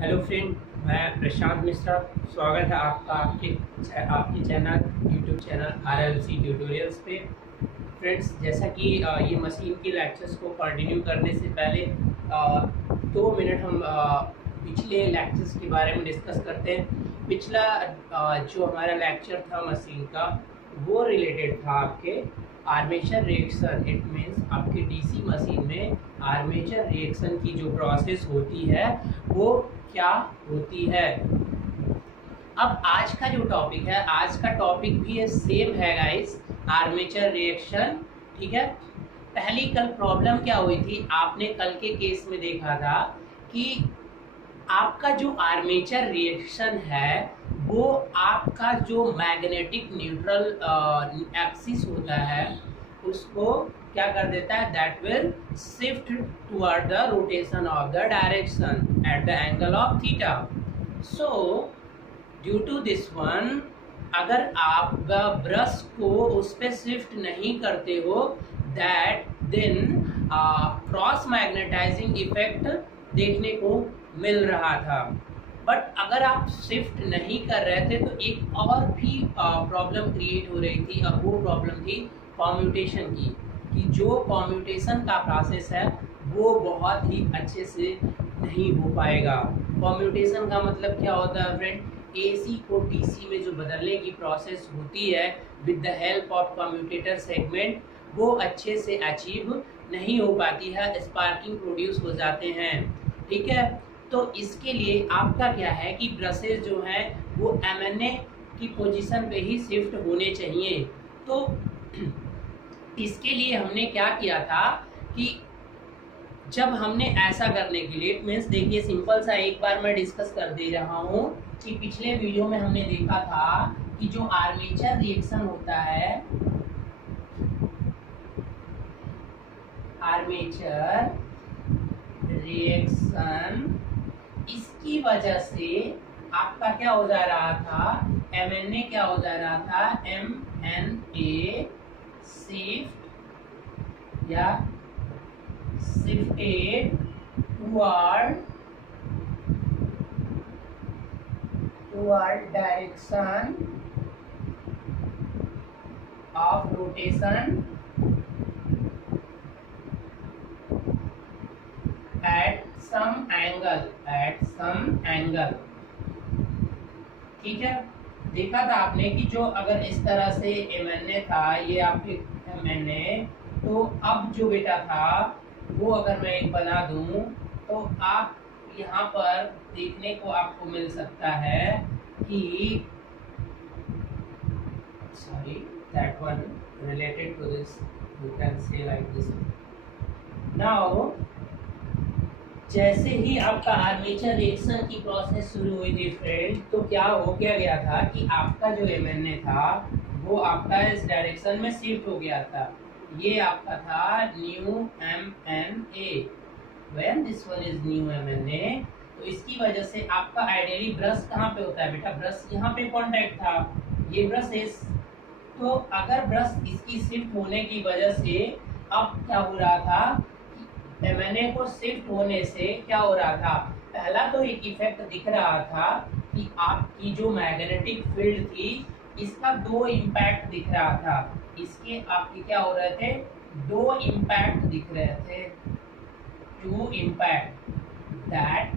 Hello friend, मैं प्रशांत मिश्रा। स्वागत है आपका आपके channel YouTube channel RLC tutorials पे। फ्रेंड्स, जैसा कि ये मशीन की लेक्चर्स को कंटिन्यू करने से पहले 2 मिनट हम पिछले लेक्चर्स के बारे में डिस्कस करते हैं। पिछला जो हमारा लेक्चर था मशीन का, वो रिलेटेड था आपके आर्मेचर रिएक्शन। इट मीन्स आपके डीसी मशीन में आर्मेचर रिएक्शन की जो प्रोसेस होती है वो क्या होती है। अब आज का जो टॉपिक है, आज का टॉपिक भी सेम है गाइस, आर्मेचर रिएक्शन। ठीक है। पहली कल प्रॉब्लम क्या हुई थी, आपने कल के केस में देखा था कि आपका जो आर्मेचर रिएक्शन है वो आपका जो मैग्नेटिक न्यूट्रल एक्सिस होता है उसको क्या कर देता है, that will shift toward the rotation of the direction at the angle of theta. So due to this one, अगर आप ब्रश को उस पर शिफ्ट नहीं करते हो, that then cross magnetising effect देखने को मिल रहा था। बट अगर आप शिफ्ट नहीं कर रहे थे तो एक और भी प्रॉब्लम क्रिएट हो रही थी, और वो प्रॉब्लम थी कॉम्यूटेशन की, कि जो कॉम्यूटेशन का प्रोसेस है वो बहुत ही अच्छे से नहीं हो पाएगा। कॉम्यूटेशन का मतलब क्या होता है फ्रेंड, AC को DC में जो बदलने की प्रोसेस होती है with the help of commutator segment, वो अच्छे से अचीव नहीं हो पाती है, स्पार्किंग प्रोड्यूस हो जाते हैं। ठीक है। तो इसके लिए आपका क्या है कि ब्रशेज जो हैं वो MNA की पोजीशन पे ही शिफ्ट होने चाहिए। तो इसके लिए हमने क्या किया था कि जब हमने ऐसा करने के लिए, मीन्स देखिए सिंपल सा एक बार मैं डिस्कस कर दे रहा हूँ कि पिछले वीडियो में हमने देखा था कि जो आर्मेचर रिएक्शन होता है, आर्मेचर रिएक्शन, इसकी वजह से आपका क्या हो जा रहा था, MNA क्या हो जा रहा था, MNA शिफ्ट या shifted toward direction of rotation at some angle। ठीक है। देखा था आपने कि जो अगर इस तरह से MNA था, ये आपके MNA, तो अब जो बेटा था वो अगर मैं एक बना दूं तो आप यहाँ पर देखने को आपको मिल सकता है कि sorry that one related to this, you can say like this. Now जैसे ही आपका आर्मेचर रिएक्शन की प्रोसेस शुरू हुई थी फ्रेंड, तो क्या हो गया था कि आपका जो MNA था वो आपका इस डायरेक्शन में शिफ्ट हो गया था। ये आपका था new MNA। When this one is new MNA, तो इसकी वजह से आपका आइडियली ब्रश कहाँ पे होता है बेटा, ब्रश यहाँ पे कांटेक्ट था, ये ब्रश इस, तो अगर ब्रश इसकी शिफ्ट होने की वजह से अब क्या हो रहा था, MNA को शिफ्ट होने से क्या हो रहा था, पहला तो एक इफेक्ट दिख रहा था कि आपकी जो मैग्नेटिक फील्ड थी इसका 2 इम्पैक्ट दिख रहा था। इसके आपके क्या हो रहे थे, 2 इम्पैक्ट दिख रहे थे, 2 impact. That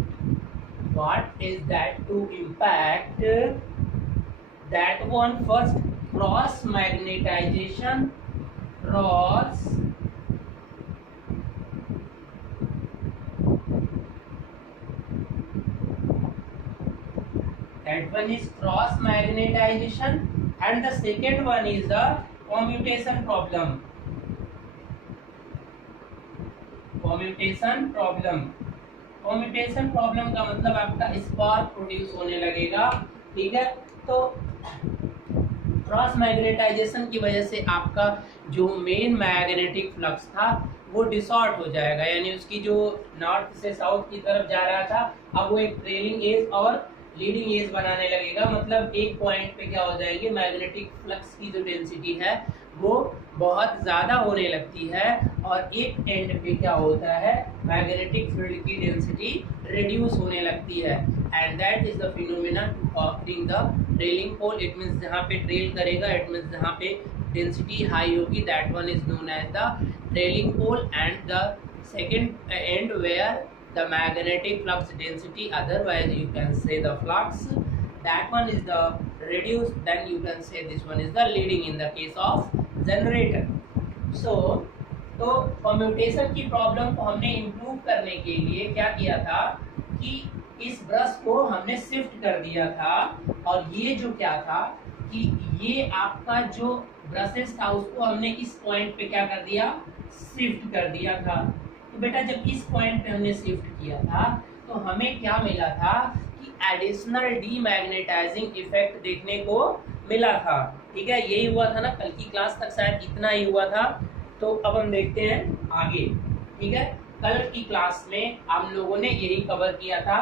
what is that 2 impact, that one first cross magnetisation, cross that one is cross magnetization and the second one is the commutation problem। commutation problem का मतलब आपका स्पार्क प्रोड्यूस होने लगेगा। ठीक है। तो क्रॉस मैग्नेटाइजेशन की वजह से आपका जो मेन मैग्नेटिक फ्लक्स था वो डिसॉर्ट हो जाएगा, यानी उसकी जो नॉर्थ से साउथ की तरफ जा रहा था अब वो एक ट्रेलिंग एज और लीडिंग एज बनाने लगेगा। मतलब एक पॉइंट पे क्या हो जाएगी, मैग्नेटिक फ्लक्स की जो डेंसिटी है वो बहुत ज़्यादा होने लगती है और एक एंड पे क्या होता है, मैग्नेटिक फील्ड की डेंसिटी रिड्यूस होने लगती है, and that is the phenomenon offering the trailing pole. It means जहाँ पे ट्रेल करेगा, इट मींस जहाँ पे डेंसिटी हाई होगी, that one is known as the trailing pole, and the second end where the magnetic flux density, otherwise you can say the flux, that one is the reduced, then you can say this one is the leading in the case of generator. So तो commutation की problem को हमने improve करने के लिए क्या किया था कि इस ब्रश को हमने शिफ्ट कर दिया था, और ये जो क्या था कि ये आपका जो ब्रशेस था उसको हमने इस पॉइंट पे क्या कर दिया, शिफ्ट कर दिया था। तो बेटा जब इस पॉइंट पे हमने शिफ्ट किया था तो हमें क्या मिला था कि एडिशनल डीमैग्नेटाइजिंग इफेक्ट देखने को मिला था। ठीक है, यही हुआ था ना, कल की क्लास तक शायद इतना ही हुआ था। तो अब हम देखते हैं आगे। ठीक है, कल की क्लास में हम लोगों ने यही कवर किया था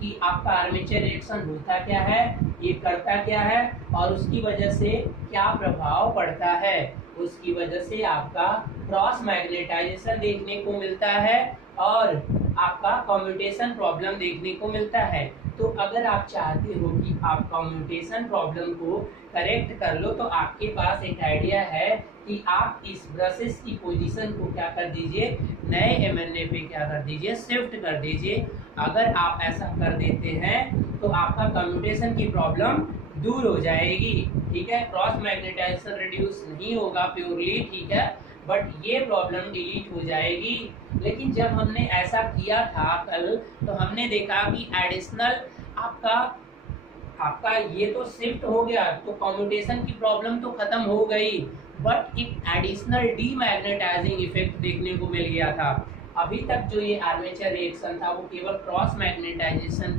कि आपका आर्मेचर रिएक्शन होता क्या है, ये करता क्या है, और उसकी वजह से क्या प्रभाव पड़ता है। उसकी वजह से आपका क्रॉस मैग्नेटाइजेशन देखने को मिलता है और आपका कम्यूटेशन प्रॉब्लम देखने को मिलता है। तो अगर आप चाहते हो कि आप कम्यूटेशन प्रॉब्लम को करेक्ट कर लो तो आपके पास एक आइडिया है कि आप इस ब्रशेस की पोजीशन को क्या कर दीजिए, नए एमएनए पे क्या कर दीजिए, शिफ्ट कर दीजिए। अगर आप ऐसा कर देते हैं तो आपका कम्यूटेशन की प्रॉब्लम दूर हो जाएगी। ठीक है, क्रॉस मैग्नेटाइजेशन रिड्यूस नहीं होगा प्योरली, ठीक है, बट ये प्रॉब्लम डिलीट हो जाएगी। लेकिन जब हमने ऐसा किया था कल तो हमने देखा कि एडिशनल आपका ये तो शिफ्ट हो गया तो कम्यूटेशन की प्रॉब्लम तो खत्म हो गई, बट एक एडिशनल डीमैग्नेटाइजिंग इफेक्ट देखने को मिल गया था। अभी तक जो ये आर्मेचर रिएक्शन था वो केवल क्रॉस मैग्नेटाइजेशन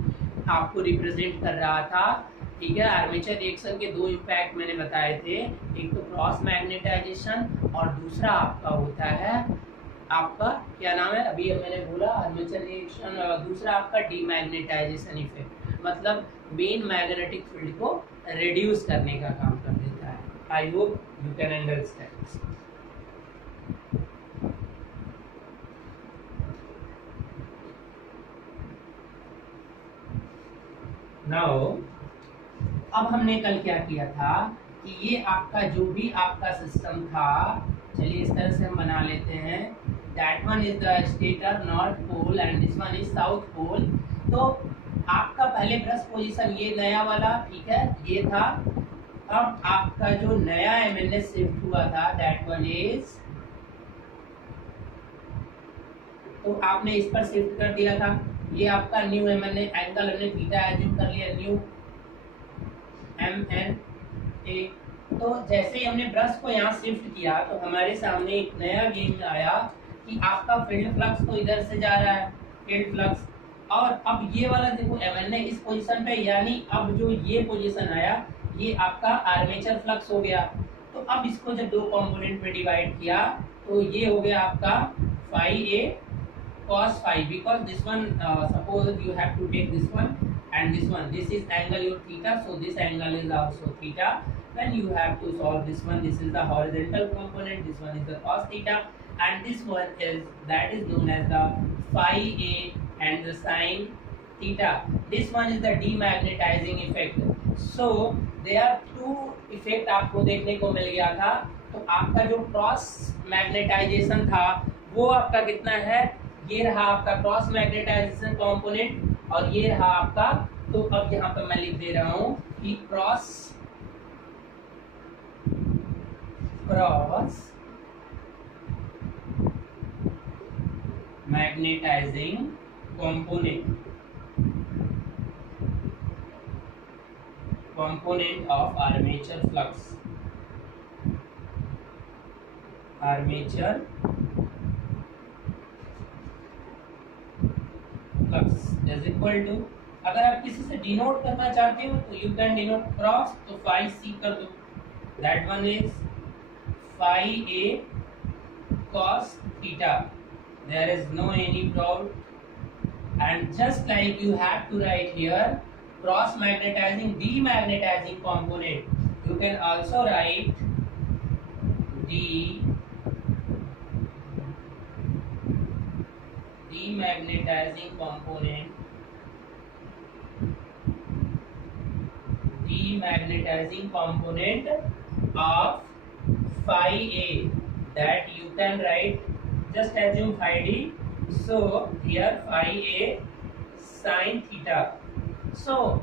आपको रिप्रेजेंट कर रहा था। ठीक है, आर्मेचर रिएक्शन के दो इम्पैक्ट मैंने बताए थे, एक तो क्रॉस मैग्नेटाइजेशन और दूसरा आपका होता है आपका क्या नाम है, अभी मैंने बोला आर्मेचर रिएक्शन, दूसरा आपका डीमैग्नेटाइजेशन इफेक्ट, मतलब मेन मैग्नेटिक फील्ड को रिड्यूस करने का काम कर देता है। आई hope you can understand. Now अब हमने कल क्या किया था कि ये आपका जो भी आपका सिस्टम था, चलिए इस तरह से हम बना लेते हैं, that one is the stator north pole and this one is south pole. तो आपका पहले ब्रश पोजीशन ये नया वाला, ठीक है, ये था। अब आपका जो नया एमएनए शिफ्ट हुआ था दैट वन इज, तो आपने इस पर शिफ्ट कर दिया था, ये आपका न्यू एमएनए, एंगल हमने थीटा एज्यूम कर लिया, न्यू MNA। तो जैसे ही हमने ब्रश को यहाँ शिफ्ट किया तो हमारे सामने एक नया गेम आया कि आपका फील्ड फ्लक्स तो इधर से जा रहा है, फील्ड फ्लक्स, और अब ये वाला देखो एमएनए इस पोजीशन पे, यानी अब जो ये पोजीशन आया ये आपका आर्मेचर फ्लक्स हो गया। तो अब इसको जब दो कंपोनेंट में डिवाइड किया तो ये हो गया आपका phi A cos phi, because this one suppose you have to take this one and this one, this is angle your theta, so this angle is also theta. Then you have to solve this one, this is the horizontal component, this one is the cos theta, and this one is that is known as the phi A and the sin theta. This one is the demagnetizing effect. So there are two effect आपको देखने को मिल गया था। तो आपका जो cross magnetisation था वो आपका कितना है, ये रहा आपका क्रॉस मैग्नेटाइजेशन कंपोनेंट, और ये रहा आपका, तो अब यहाँ पे मैं लिख दे रहा हूँ कि cross magnetising component of armature flux is equal to, अगर आप किसी से डिनोट करना चाहते हो तो यू कैन डिनोट क्रॉस, तो phi C कर दो, that one is phi A cos theta, there is no any doubt, and just like you have to write here cross magnetizing demagnetizing component, you can also write demagnetising component of phi A, that you can write, just assume phi D, so here phi A sin theta. so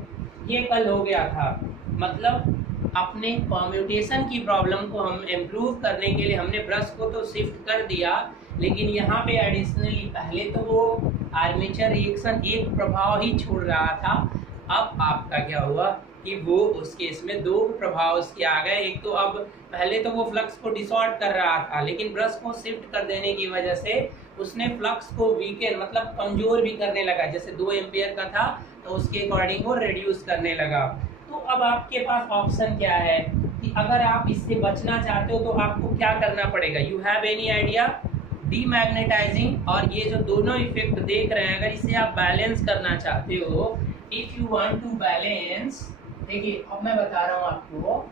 ये कल हो गया था, मतलब अपने commutation की problem को हम इम्प्रूव करने के लिए हमने ब्रश को तो शिफ्ट कर दिया, लेकिन यहाँ पे एडिशनली पहले तो वो आर्मेचर रिएक्शन एक प्रभाव ही छोड़ रहा था, अब आपका क्या हुआ कि वो उस केस में दो प्रभाव उसके आ गए। एक तो अब पहले तो वो फ्लक्स को डिसऑर्ड कर रहा था, लेकिन ब्रश को शिफ्ट कर देने की वजह से उसने फ्लक्स को वीकेन मतलब कमजोर भी करने लगा, जैसे 2 एम्पियर का था तो उसके अकॉर्डिंग वो रिड्यूस करने लगा। तो अब आपके पास ऑप्शन क्या है कि अगर आप इससे बचना चाहते हो तो आपको क्या करना पड़ेगा। You have any idea? Demagnetising और ये जो दोनों इफेक्ट देख रहे हैं, अगर इसे आप बैलेंस करना चाहते हो, if you want to balance, देखिए अब मैं बता रहा हूं आपको,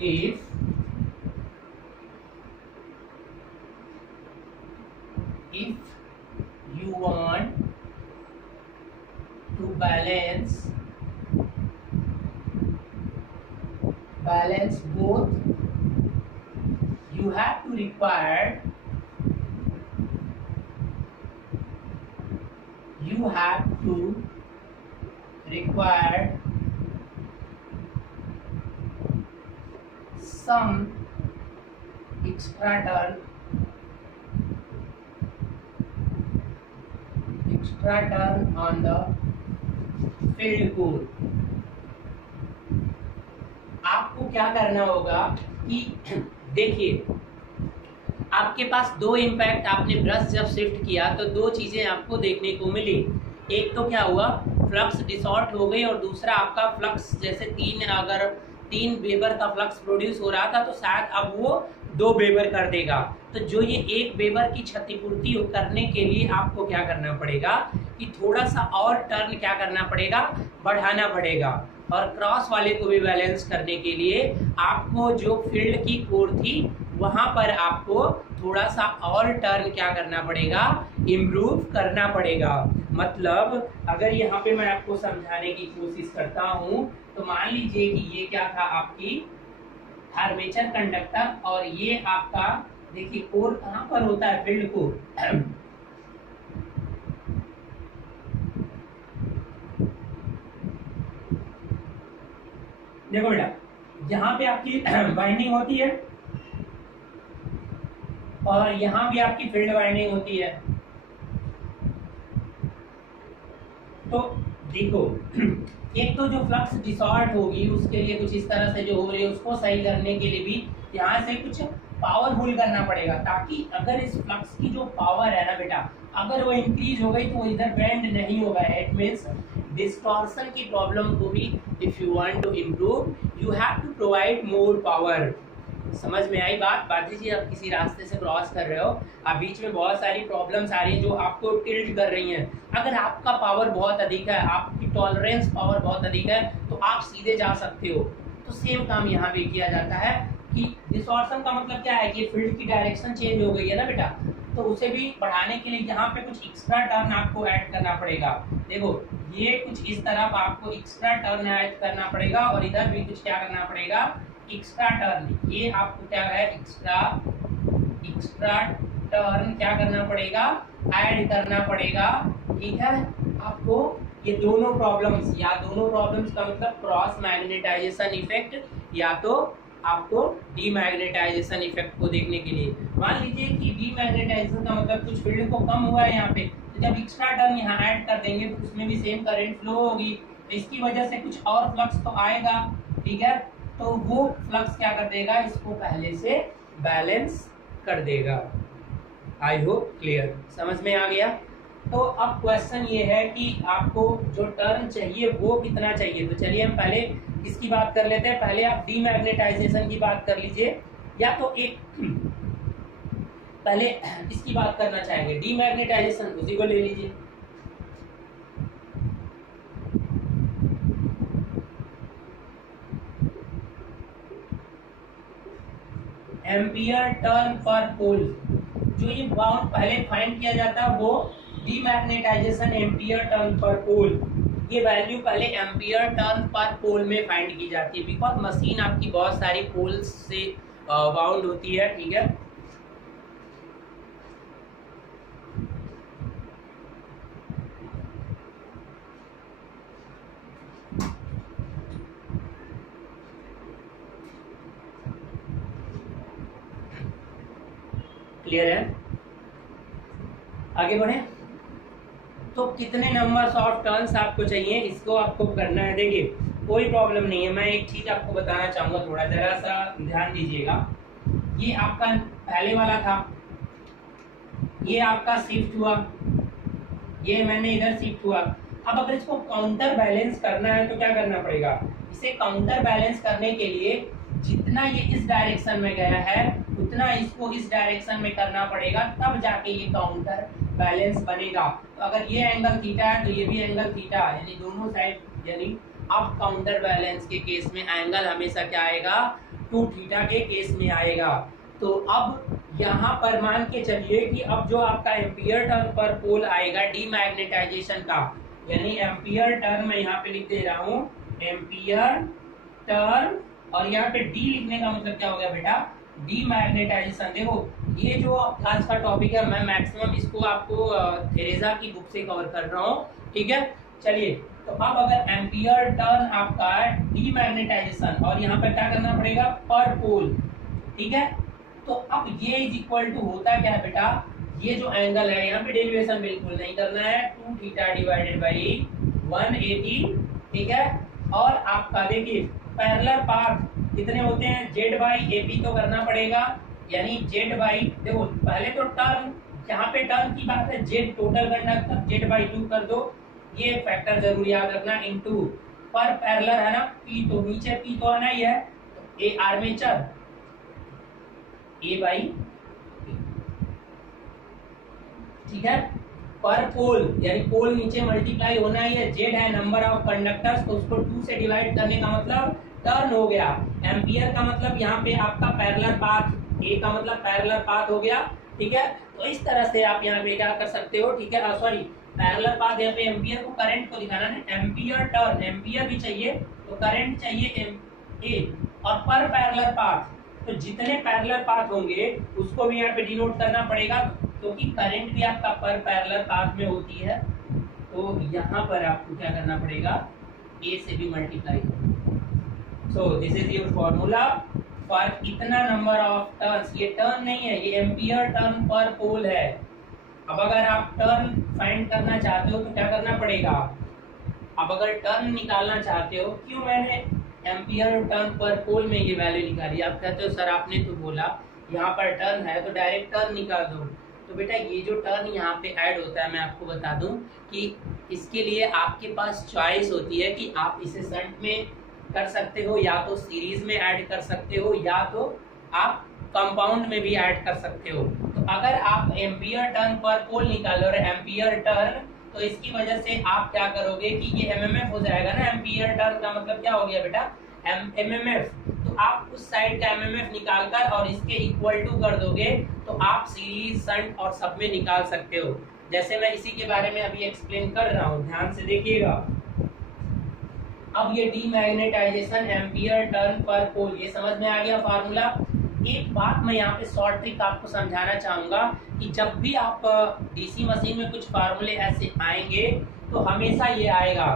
if you want to balance both, you have to require some extra turn on the field core। आपको क्या करना होगा कि देखिए आपके पास दो इम्पैक्ट, आपने ब्रश जब शिफ्ट किया तो दो चीजें आपको देखने को मिली। एक तो क्या हुआ, फ्लक्स डिसऑर्ट हो गई, और दूसरा आपका फ्लक्स जैसे अगर 3 वेबर का फ्लक्स प्रोड्यूस हो रहा था तो शायद अब वो 2 वेबर कर देगा। तो जो ये 1 वेबर की क्षतिपूर्ति करने के लिए आपको क्या करना पड़ेगा कि थोड़ा सा और टर्न क्या करना पड़ेगा, बढ़ाना पड़ेगा। और क्रॉस वाले को भी बैलेंस करने के लिए आपको जो फील्ड की कोर थी वहां पर आपको थोड़ा सा और टर्न क्या करना पड़ेगा, इम्प्रूव करना पड़ेगा। मतलब अगर यहाँ पे मैं आपको समझाने की कोशिश करता हूँ तो मान लीजिए कि ये क्या था, आपकी आर्मेचर कंडक्टर, और ये आपका देखिए कोर कहाँ पर होता है, फील्ड कोर। देखो बेटा, यहाँ पे आपकी वाइंडिंग होती है और यहाँ भी आपकी फील्ड वाइंडिंग होती है। तो देखो, एक तो जो फ्लक्स डिसऑर्ड होगी उसके लिए कुछ इस तरह से जो हो रही है उसको सही करने के लिए भी यहाँ से कुछ पावरफुल करना पड़ेगा, ताकि अगर इस फ्लक्स की जो पावर है ना बेटा, अगर वो इंक्रीज हो गई तो इधर बेंड नहीं होगा। इट मींस डिस्टॉर्शन की प्रॉब्लम को भी if you want to improve you have to provide more power. समझ में आई बात? बात दीजिए, आप किसी रास्ते से क्रॉस कर रहे हो, आप बीच में बहुत सारी प्रॉब्लम्स आ रही हैं जो आपको टिल्ट कर रही हैं। अगर आपका पावर बहुत अधिक है, आपकी टॉलरेंस पावर बहुत अधिक है, तो आप सीधे जा सकते हो। तो सेम काम यहाँ भी किया जाता है कि डिस्टॉर्शन का मतलब क्या है कि फील्ड की डायरेक्शन चेंज हो गई है ना बेटा, तो उसे भी बढ़ाने के लिए यहाँ पे कुछ एक्स्ट्रा टर्न आपको ऐड करना पड़ेगा। देखो ये कुछ इस तरफ आपको एक्स्ट्रा टर्न ऐड करना पड़ेगा और इधर भी कुछ क्या करना पड़ेगा, एक्स्ट्रा टर्न। ये आपको क्या है, एक्स्ट्रा टर्न क्या करना पड़ेगा, ऐड करना पड़ेगा। ठीक है, आपको ये दोनों प्रॉब्लम्स का मतलब क्रॉस मैग्नेटाइजेशन इफेक्ट या तो आपको डीमैग्नेटाइजेशन इफेक्ट को देखने के लिए। मान लीजिए कि डीमैग्नेटाइजेशन का मतलब कुछ फील्ड को कम हुआ है यहाँ पे, तो जब एक्स्ट्रा टर्न यहाँ ऐड कर देंगे तो उसमें भी सेम करंट फ्लो होगी, तो इसकी वजह से कुछ और फ्लक्स तो आएगा। ठीक है, तो वो फ्लक्स क्या कर देगा, इसको पहले से बैलेंस कर देगा। आई होप क्लियर, समझ में आ गया। तो अब क्वेश्चन ये है कि आपको जो टर्न चाहिए वो कितना चाहिए। तो चलिए हम पहले इसकी बात कर लेते हैं। पहले आप डीमैग्नेटाइजेशन की बात कर लीजिए, या तो एक पहले इसकी बात करना चाहेंगे, डीमैग्नेटाइजेशन, उसी को ले लीजिए। एम्पियर टर्न पर पोल। जो ये बाउंड पहले फाइंड किया जाता है वो डीमैग्नेटाइजेशन एम्पियर टर्न पर पोल, ये वैल्यू पहले एम्पियर टर्न पर पोल में फाइंड की जाती है, बिकॉज मशीन आपकी बहुत सारी पोल्स से बाउंड होती है। ठीक है, क्लियर है? आगे बढ़े। तो कितने नंबर्स ऑफ टर्न्स आपको चाहिए, इसको आपको करना है। देखिए कोई प्रॉब्लम नहीं है, मैं एक चीज आपको बताना चाहूंगा, थोड़ा जरा सा ध्यान दीजिएगा। ये आपका पहले वाला था, ये आपका शिफ्ट हुआ, ये मैंने इधर शिफ्ट हुआ। अब अगर इसको काउंटर बैलेंस करना है तो क्या करना पड़ेगा, इसे काउंटर बैलेंस करने के लिए जितना ये इस डायरेक्शन में गया है उतना इसको इस डायरेक्शन में करना पड़ेगा, तब जाके ये काउंटर बैलेंस बनेगा। तो अगर ये एंगल थीटा है तो ये भी एंगल थीटा, यानी दोनों साइड, यानी अब काउंटर बैलेंस के केस में एंगल हमेशा क्या आएगा, 2 थीटा के केस में आएगा। तो अब यहाँ पर मान के चलिए कि अब जो आपका एम्पियर टर्न पर पोल आएगा डीमैग्नेटाइजेशन का, यानी एम्पियर टर्न मैं यहाँ पे लिख दे रहा हूँ, एम्पियर टर्न, और यहाँ पे डी लिखने का मतलब क्या हो गया बेटा, डीमैग्नेटाइजेशन। देखो ये जो आज का टॉपिक है मैं मैक्सिमम इसको आपको थेरेसा की बुक से कवर कर रहा हूँ। ठीक है, चलिए तो अब अगर एम्पियर टर्न आपका डीमैग्नेटाइजेशन और यहाँ पे क्या करना पड़ेगा, पर पोल। ठीक है, तो अब ये इज इक्वल टू होता क्या है बेटा, ये जो एंगल है यहाँ पे डेरिवेशन बिल्कुल नहीं करना है, 2 थीटा डिवाइडेड बाई 180। ठीक है, और आपका देखिए पैरेलल पाथ कितने होते हैं, जेड बाई एपी तो करना पड़ेगा, यानी जेड बाई, देखो पहले तो टर्न, यहाँ पे टर्न की बात है, Z total conductor, Z by 2 कर दो, ये फैक्टर जरूर याद रखना, इनटू पर पैरेलल है ना पी, तो नीचे पी तो आना ही है, तो ए आर्मेचर, ए बाई, ठीक है, पर पोल, यानी पोल नीचे मल्टीप्लाई होना ही है, जेड है नंबर ऑफ कंडक्टर्स, तो उसको 2 से डिवाइड करने का मतलब टर्न हो गया। एम्पियर का मतलब यहाँ पे आपका पैरेलल पाथ, ए का मतलब पैरेलल पाथ हो गया। ठीक है, तो इस तरह से आप यहाँ पे क्या कर सकते हो। ठीक है, सॉरी पैरेलल पाथ, यहाँ पे एम्पियर को करंट को दिखाना है, एम्पियर टर्न, एम्पियर भी चाहिए तो करंट चाहिए ए, और पर पैरेलल पाथ, तो जितने पैरेलल पाथ होंगे उसको भी यहाँ पे डिनोट करना पड़ेगा, क्योंकि तो करंट भी आपका पर पैरेलल पाथ में होती है, तो यहाँ पर आपको क्या करना पड़ेगा, ए से भी मल्टीप्लाई करना। So this is your formula for इतना नंबर ऑफ टर्न्स, ये टर्न नहीं है, ये एम्पियर टर्न पर पोल है। अब अगर आप टर्न फाइंड करना चाहते हो तो क्या करना पड़ेगा, अब अगर टर्न निकालना चाहते हो, क्यों मैंने एम्पियर टर्न पर पोल में ये वैल्यू निकाली, आप कहते हो सर आपने तो बोला यहाँ पर टर्न है तो डायरेक्ट टर्न निकाल दो, तो बेटा ये जो टर्न यहाँ पे ऐड होता है, मैं आपको बता दूं कि इसके लिए आपके पास चॉइस होती है कि आप इसे शंट में कर सकते हो, या तो सीरीज में ऐड कर सकते हो, या तो आप कंपाउंड में भी ऐड कर सकते हो। तो अगर आप एम्पियर टर्न पर पोल निकालो और एम्पियर टर्न, तो इसकी वजह से आप क्या करोगे कि ये एमएमएफ हो जाएगा ना, एम्पियर टर्न का मतलब क्या हो गया बेटा, एमएमएफ, तो आप उस साइड का एमएमएफ निकालकर और इसके इक्वल टू कर दोगे, तो आप सीरीज शंट और सब में निकाल सकते हो। जैसे मैं इसी के बारे में अभी एक्सप्लेन कर रहा हूँ, ध्यान से देखिएगा। अब ये डीमैग्नेटाइजेशन एम्पियर टर्न पर पोल, ये समझ में आ गया फार्मूला। एक बात मैं यहाँ पे शॉर्ट ट्रिक आपको समझाना चाहूंगा कि जब भी आप डीसी मशीन में कुछ फार्मूले ऐसे आएंगे तो हमेशा ये आएगा,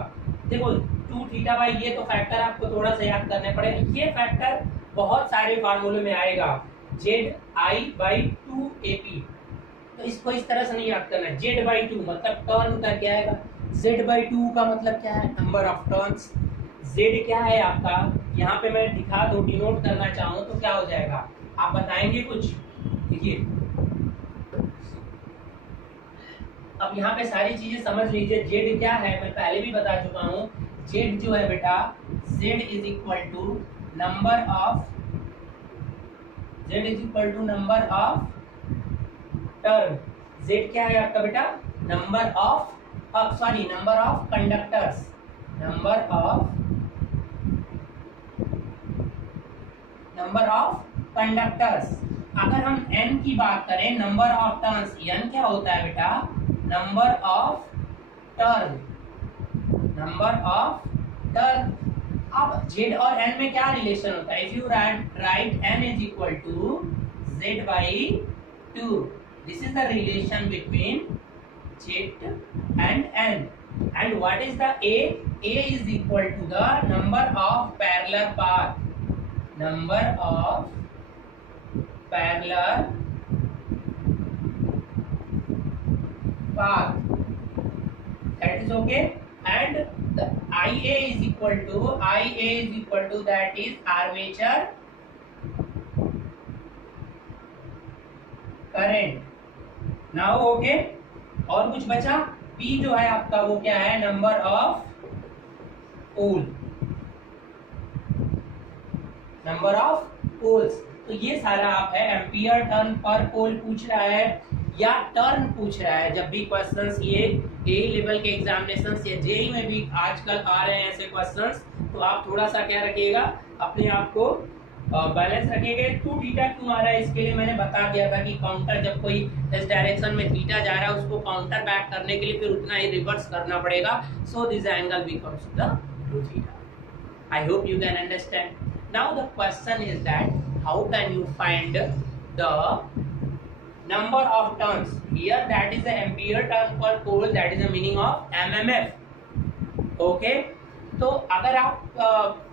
देखो 2 थीटा बाई, ये तो फैक्टर आपको थोड़ा सा याद करने पड़ेगा, ये फैक्टर बहुत सारे फार्मूले में आएगा, जेड आई बाई 2 एपी, तो इसको इस तरह से नहीं याद करना, जेड बाई 2 मतलब टर्न का क्या आएगा, जेड बाई 2 का मतलब क्या है, नंबर ऑफ टर्न्स, जेड क्या है आपका, यहाँ पे मैं दिखा दूं, डिनोट करना चाहूँ तो क्या हो जाएगा, आप बताएंगे कुछ, देखिए अब यहाँ पे सारी चीजें समझ लीजिए। जेड क्या है मैं पहले भी बता चुका हूँ, जेड जो है बेटा, Z is equal to number of, Z is equal to number of turn, Z क्या है आपका बेटा, number of, sorry number of conductors, number of conductors. अगर हम n की बात करें, नंबर ऑफ टर्न्स, n क्या होता है बेटा, number of turn, number of turn. अब z और n में क्या रिलेशन होता है, if you write n is equal to z by 2, this is the relation between z and n, and what is the a is equal to the number of parallel path, number of parallel path, that is okay, and the ia is equal to that is armature current. now okay, और कुछ बचा, P जो है आपका वो क्या है, number of pole, number of poles. तो ये सारा आप है, एम्पियर टर्न पर पोल पूछ रहा है या टर्न पूछ रहा है। जब भी क्वेश्चंस ये ए लेवल के एग्जामिनेशंस या जेई में भी आजकल आ रहे हैं ऐसे क्वेश्चंस, तो आप थोड़ा सा क्या रखिएगा, अपने आप को बैलेंस रखेंगे। 2 थीटा क्यों आ रहा है, इसके लिए मैंने बता दिया था कि काउंटर, जब कोई इस डायरेक्शन में थीटा जा रहा है उसको काउंटर बैक करने के लिए फिर उतना ही रिवर्स करना पड़ेगा, so this angle becomes the 2 theta. I hope you can understand. Now the question is that how can you find the number of turns here, that is the ampere turn per pole, that is the meaning of mmf। okay, तो अगर आप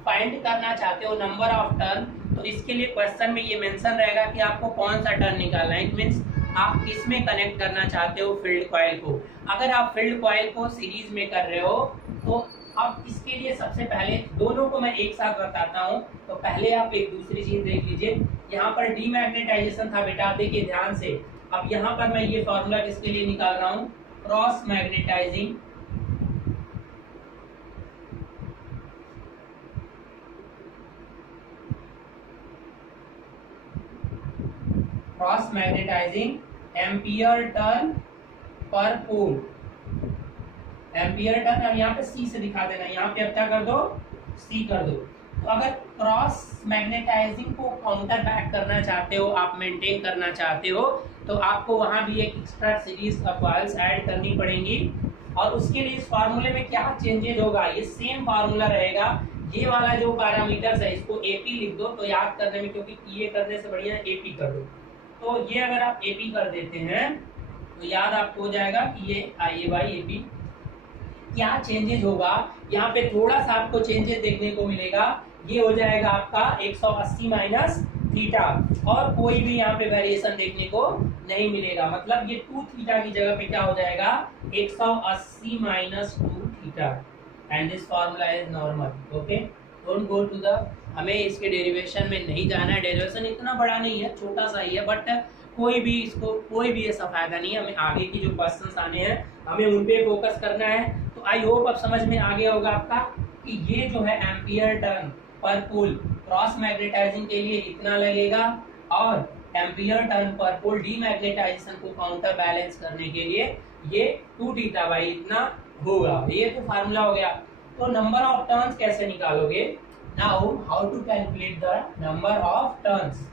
find करना चाहते हो number of turn, तो इसके लिए question में ये मेंशन रहेगा कि आपको कौन सा टर्न निकालना है। इट मींस आप किस में कनेक्ट करना चाहते हो फील्ड कॉइल को। अगर आप फील्ड कॉइल को सीरीज में कर रहे हो, तो अब इसके लिए सबसे पहले दोनों को मैं एक साथ बताता हूँ। तो पहले आप एक दूसरी चीज देख लीजिए, यहाँ पर डीमैग्नेटाइजेशन था बेटा, आप देखिए ध्यान से। अब यहाँ पर मैं ये फॉर्मूला किसके लिए निकाल रहा हूँ, cross magnetising, cross magnetising ampere turn per pole. Ampere turn अब यहाँ पे सी से दिखा देना, यहाँ पे अब क्या कर दो, सी कर दो। तो अगर क्रॉस मैग्नेटाइजिंग को काउंटर बैक करना चाहते हो, आप मेंटेन करना चाहते हो, तो आपको वहां भी एक extra series of coils add करनी पड़ेंगी। और उसके लिए इस फार्मूले में क्या चेंजेज होगा, ये सेम फार्मूला रहेगा। ये वाला जो पैरामीटर्स है इसको एपी लिख दो, तो याद करने में, क्योंकि ये करने से बढ़िया एपी कर दो। तो ये अगर आप एपी कर देते हैं तो याद आपको हो जाएगा कि ये आईए बाई एपी। क्या चेंजेज होगा, यहाँ पे थोड़ा सा आपको चेंजेस देखने को मिलेगा। ये हो जाएगा आपका 180 माइनस थीटा, और कोई भी यहाँ पे वेरिएशन देखने को नहीं मिलेगा। मतलब ये 2 थीटा की जगह पे क्या हो जाएगा, 180 minus 2 theta, and this formula is normal. Okay, don't go to the, हमें इसके डेरिवेशन में नहीं जाना है। डेरिवेशन इतना बड़ा नहीं है, छोटा सा ही है, बट कोई भी इसको कोई भी ऐसा फायदा नहीं है। हमें आगे की जो क्वेश्चंस आने हैं हमें उन पे फोकस करना है। तो आई होप अब समझ में आ गया होगा आपका कि ये जो है एम्पियर टर्न पर पोल क्रॉस मैग्नेटाइजिंग के लिए इतना लगेगा, और एम्पियर टर्न पर पोल डीमैग्नेटाइजेशन को काउंटर बैलेंस करने के लिए ये 2 थीटा बाई इतना होगा। ये तो फार्मूला हो गया। तो नंबर ऑफ टर्न्स कैसे निकालोगे, now how to calculate the number of turns.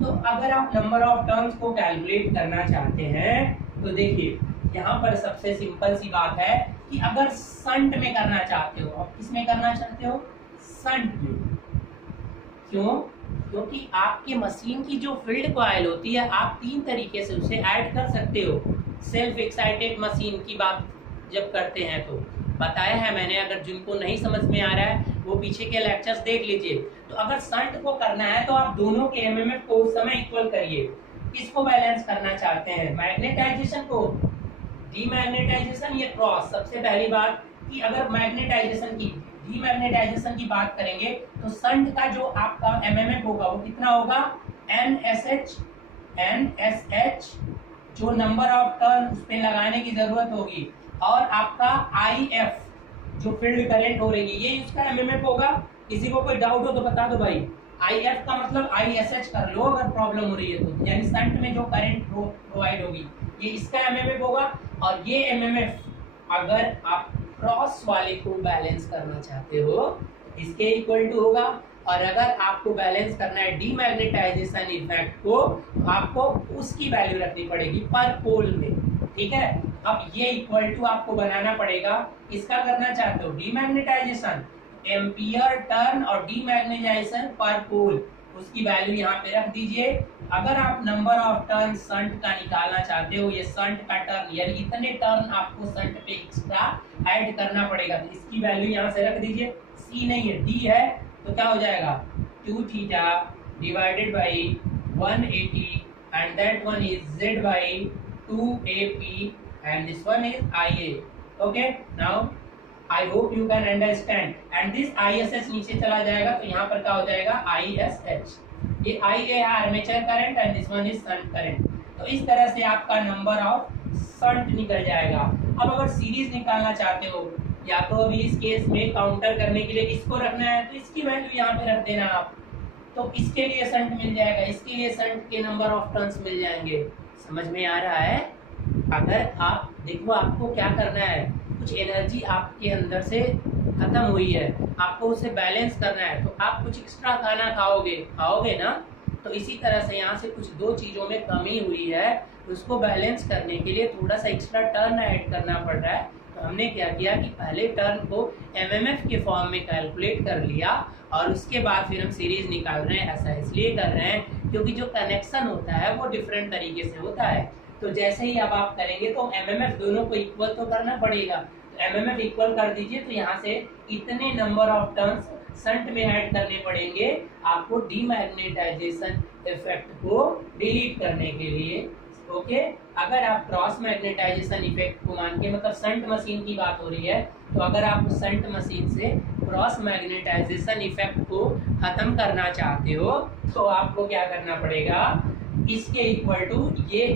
तो अगर आप नंबर ऑफ टर्न्स को कैलकुलेट करना चाहते हैं तो देखिए यहाँ पर सबसे सिंपल सी बात है कि अगर संट में करना चाहते हो, आप किस में करना चाहते हो, संट में। क्यों, क्योंकि आपके मशीन की जो फील्ड कॉइल होती है आप 3 तरीके से उसे ऐड कर सकते हो। सेल्फ एक्साइटेड मशीन की बात जब करते हैं तो बताया है मैंने, अगर जिनको नहीं समझ में आ रहा है वो पीछे के लेक्चर्स देख लीजिए। तो अगर संट को करना है तो आप दोनों के एमएमएफ को उस समय इक्वल करिए। किसको बैलेंस करना चाहते हैं, मैग्नेटाइजेशन को, डीमैग्नेटाइजेशन या क्रॉस। सबसे पहली बात कि अगर मैग्नेटाइजेशन की, डीमैग्नेटाइजेशन की बात करेंगे तो संट का जो आपका एमएमएफ होगा वो कितना होगा, एनएसएच, जो नंबर ऑफ टर्न उस पे लगाने की जरूरत होगी, और आपका आईएफ जो फील्ड करंट हो रही है ये इसका एमएमएफ होगा। किसी को कोई डाउट हो तो बता दो भाई। आईएफ का मतलब आईएसएच कर लो अगर प्रॉब्लम हो रही है तो, यानी संट में जो करंट प्रोवाइड होगी ये इसका एमएमएफ होगा। और ये एमएमएफ अगर आप क्रॉस वाले को बैलेंस करना चाहते हो इसके इक्वल टू होगा। और अगर आपको बैलेंस करना है डीमैग्नेटाइजेशन इफेक्ट को, आपको उसकी वैल्यू रखनी पड़ेगी पर पोल में, ठीक है। अब ये इक्वल टू आपको बनाना पड़ेगा, इसका करना चाहते हो डीमैग्नेटाइजेशन, एम्पियर टर्न और डीमैग्नेटाइजेशन पर पोल, उसकी वैल्यू यहाँ पे रख दीजिए। अगर आप नंबर ऑफ टर्न शंट का निकालना चाहते हो, ये शंट का टर्न यानी इतने टर्न आपको शंट पे एक्स्ट्रा ऐड करना पड़ेगा, तो इसकी वैल्यू यहाँ से रख दीजिए। सी नहीं है, डी है, तो क्या हो जाएगा 2 theta divided by 180 and that one is z by 2AP and this one is IA. Okay, now I hope you can understand. And this ISH नीचे चला जाएगा तो यहाँ पर क्या हो जाएगा ISH. ये IA है armature current and this one is shunt current. तो इस तरह से आपका नंबर ऑफ शंट निकल जाएगा। अब अगर सीरीज निकालना चाहते हो, या तो अभी इस केस में काउंटर करने के लिए इसको रखना है, तो इसकी वैल्यू यहाँ पे रख देना आप, तो इसके लिए शंट मिल जाएगा, इसके लिए शंट के नंबर ऑफ टर्न्स मिल जाएंगे। समझ में आ रहा है? अगर आप देखो आपको क्या करना है, कुछ एनर्जी आपके अंदर से खत्म हुई है, आपको उसे बैलेंस करना है, तो आप कुछ एक्स्ट्रा खाना खाओगे ना, तो इसी तरह से यहाँ से कुछ दो चीजों में कमी हुई है, उसको बैलेंस करने के लिए थोड़ा सा एक्स्ट्रा टर्न ऐड करना पड़ रहा है। तो हमने क्या किया कि पहले टर्न को एमएमएफ के फॉर्म में कैलकुलेट कर लिया और उसके बाद फिर हम सीरीज निकाल रहे हैं। ऐसा इसलिए कर रहे हैं क्योंकि जो कनेक्शन होता है वो डिफरेंट तरीके से होता है। तो जैसे ही अब आप करेंगे तो एमएमएफ दोनों को इक्वल तो करना पड़ेगा, तो एमएमएफ इक्वल कर दीजिए, तो यहाँ से इतने नंबर ऑफ टर्न्स शंट में ऐड करने पड़ेंगे आपको डीमैग्नेटाइजेशन इफेक्ट को डिलीट करने के लिए। ओके, अगर आप क्रॉस मैग्नेटाइजेशन इफेक्ट को मान के, मतलब शंट मशीन की बात हो रही है, तो अगर आप शंट मशीन से क्रॉस मैग्नेटाइजेशन इफेक्ट को खत्म करना चाहते हो तो आपको क्या करना पड़ेगा, इसके इक्वल टू ये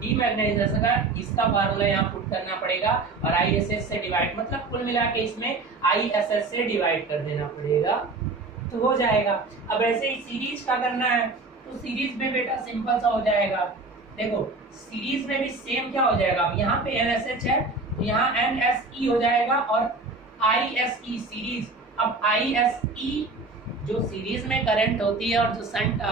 डीमैग्नेटाइजेशन का इसका फार्मूला यहाँ पुट करना पड़ेगा और ISS से डिवाइड, मतलब कुल मिला के इसमें ISS से डिवाइड कर देना पड़ेगा, तो हो जाएगा। अब ऐसे ही सीरीज का करना है, तो सीरीज में बेटा सिंपल सा हो जाएगा। देखो सीरीज में भी सेम क्या हो जाएगा, यहाँ पे NSH है तो यहाँ NSE हो जाएगा और ISE सीरीज। अब ISE जो सीरीज में करंट होती है और जो शंट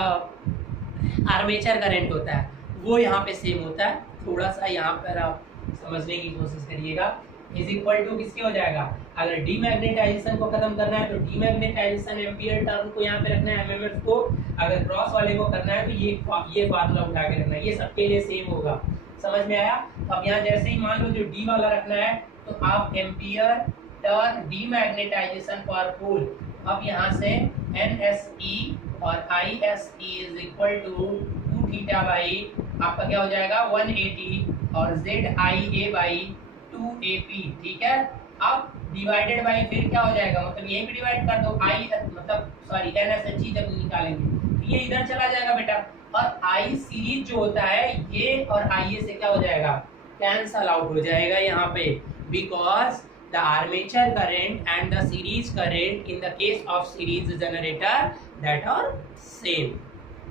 आर्मेचर करंट होता है वो यहाँ पे सेम होता है। थोड़ा सा यहाँ पर आप समझने की कोशिश करिएगा। इज इक्वल टू किसके हो जाएगा, अगर डीमैग्नेटाइजेशन को खत्म करना है तो डीमैग्नेटाइजेशन एम्पियर टर्न को यहाँ पे रखना है, एमएमएफ को, अगर क्रॉस वाले को करना है तो ये फार्मूला उठा के रखना है, ये सबके लिए सेम होगा। समझ में आया? अब यहाँ जैसे ही मान लो जो डी वाला रखना है तो आप एम्पियर टर्न डीमैग्नेटाइजेशन पर पोल, अब यहाँ से NSE और ISE is equal to 2 theta by आपका क्या हो जाएगा 180 और ZIA बाई 2AP, ठीक है। अब डिवाइडेड बाई फिर क्या हो जाएगा, मतलब यहीं पे डिवाइड कर दो, NSH जब निकालेंगे तो ये इधर चला जाएगा बेटा, और I सीरीज जो होता है ये और IA से क्या हो जाएगा, कैंसल आउट हो जाएगा यहाँ पे, because the armature current and the series current in the case of series generator that are same.